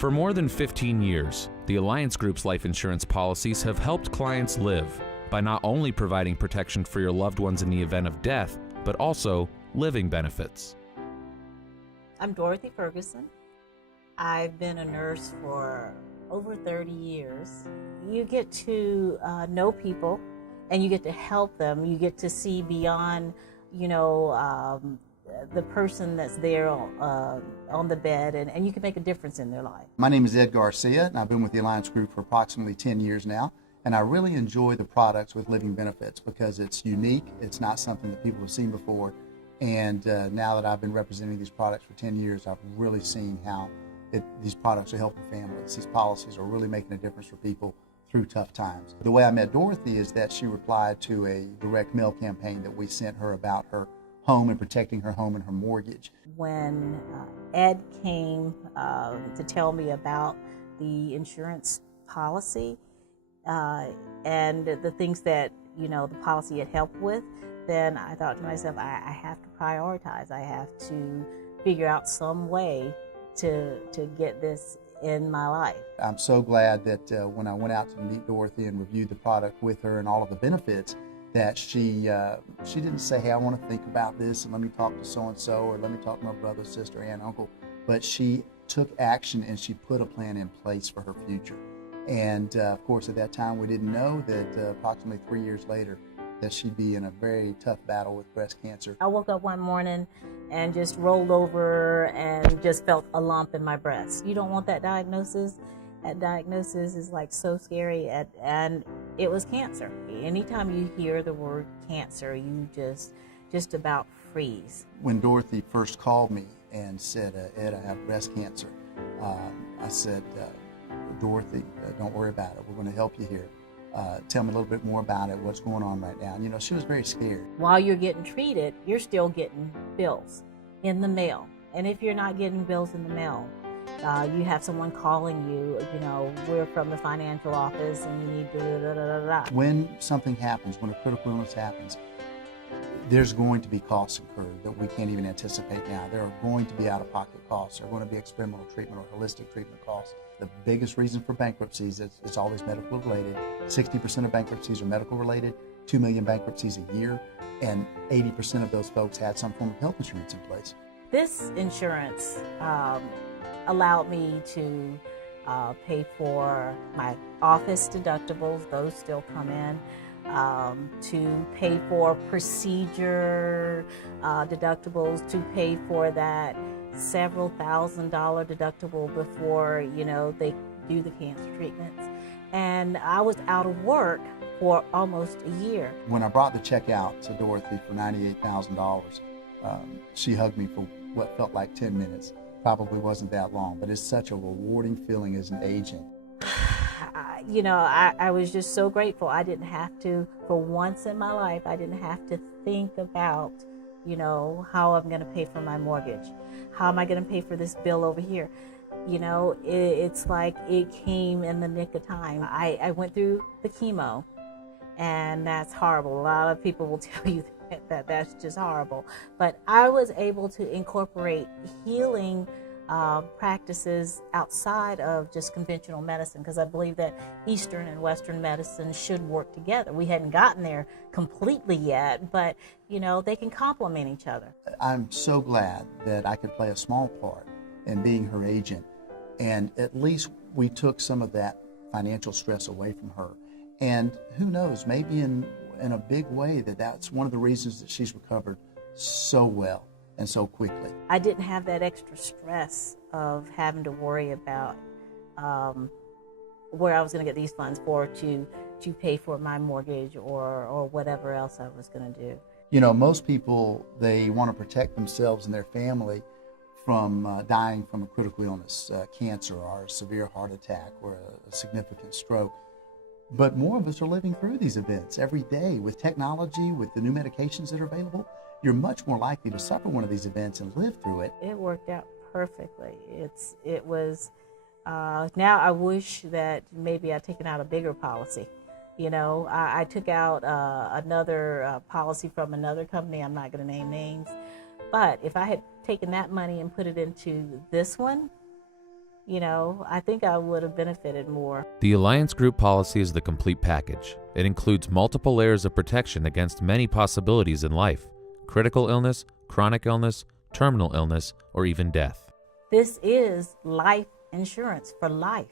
For more than 15 years, the Alliance Group's life insurance policies have helped clients live by not only providing protection for your loved ones in the event of death, but also living benefits. I'm Dorothy Ferguson. I've been a nurse for over 30 years. You get to know people and you get to help them. You get to see beyond, the person that's there on the bed, and you can make a difference in their life. My name is Ed Garcia, and I've been with the Alliance Group for approximately 10 years now. And I really enjoy the products with living benefits because it's unique. It's not something that people have seen before. And now that I've been representing these products for 10 years, I've really seen how these products are helping families. These policies are really making a difference for people through tough times. The way I met Dorothy is that she replied to a direct mail campaign that we sent her about her home and protecting her home and her mortgage. When Ed came to tell me about the insurance policy and the things that the policy had helped with, then I thought to myself, I have to prioritize. I have to figure out some way to get this in my life. I'm so glad that when I went out to meet Dorothy and reviewed the product with her and all of the benefits, that she didn't say, hey, I want to think about this and let me talk to so-and-so or let me talk to my brother, sister, aunt, uncle. But she took action and she put a plan in place for her future. And of course, at that time, we didn't know that approximately 3 years later, that she'd be in a very tough battle with breast cancer. I woke up one morning and just rolled over and just felt a lump in my breast. You don't want that diagnosis. That diagnosis is like so scary, and it was cancer. Anytime you hear the word cancer, you just about freeze. When Dorothy first called me and said, Ed, I have breast cancer, I said, Dorothy, don't worry about it. We're going to help you here. Tell me a little bit more about it, what's going on right now. And, she was very scared. While you're getting treated, you're still getting bills in the mail. And if you're not getting bills in the mail, you have someone calling you, we're from the financial office and you need da-da-da-da-da. When something happens, when a critical illness happens, there's going to be costs incurred that we can't even anticipate now. There are going to be out-of-pocket costs. There are going to be experimental treatment or holistic treatment costs. The biggest reason for bankruptcies is it's always medical related. 60% of bankruptcies are medical related, 2 million bankruptcies a year, and 80% of those folks had some form of health insurance in place. This insurance allowed me to pay for my office deductibles, those still come in, to pay for procedure deductibles, to pay for that several $1,000 deductible before they do the cancer treatments. And I was out of work for almost a year. When I brought the check out to Dorothy for $98,000, she hugged me for what felt like 10 minutes. Probably wasn't that long, but it's such a rewarding feeling as an agent. I was just so grateful. I didn't have to, for once in my life, I didn't have to think about, how I'm going to pay for my mortgage. How am I going to pay for this bill over here? It's like it came in the nick of time. I went through the chemo, and that's horrible. A lot of people will tell you that's just horrible. But I was able to incorporate healing practices outside of just conventional medicine, because I believe that Eastern and Western medicine should work together. We hadn't gotten there completely yet, but they can complement each other. I'm so glad that I could play a small part in being her agent, and at least we took some of that financial stress away from her. And who knows, maybe in a big way that's one of the reasons that she's recovered so well and so quickly. I didn't have that extra stress of having to worry about where I was going to get these funds for to pay for my mortgage or whatever else I was going to do. Most people, they want to protect themselves and their family from dying from a critical illness, cancer or a severe heart attack or a significant stroke. But more of us are living through these events every day. With technology, with the new medications that are available, you're much more likely to suffer one of these events and live through it. It worked out perfectly. It was, now I wish that maybe I'd taken out a bigger policy. I took out another policy from another company. I'm not going to name names. But if I had taken that money and put it into this one, I think I would have benefited more. The Alliance Group policy is the complete package. It includes multiple layers of protection against many possibilities in life: critical illness, chronic illness, terminal illness, or even death. This is life insurance for life.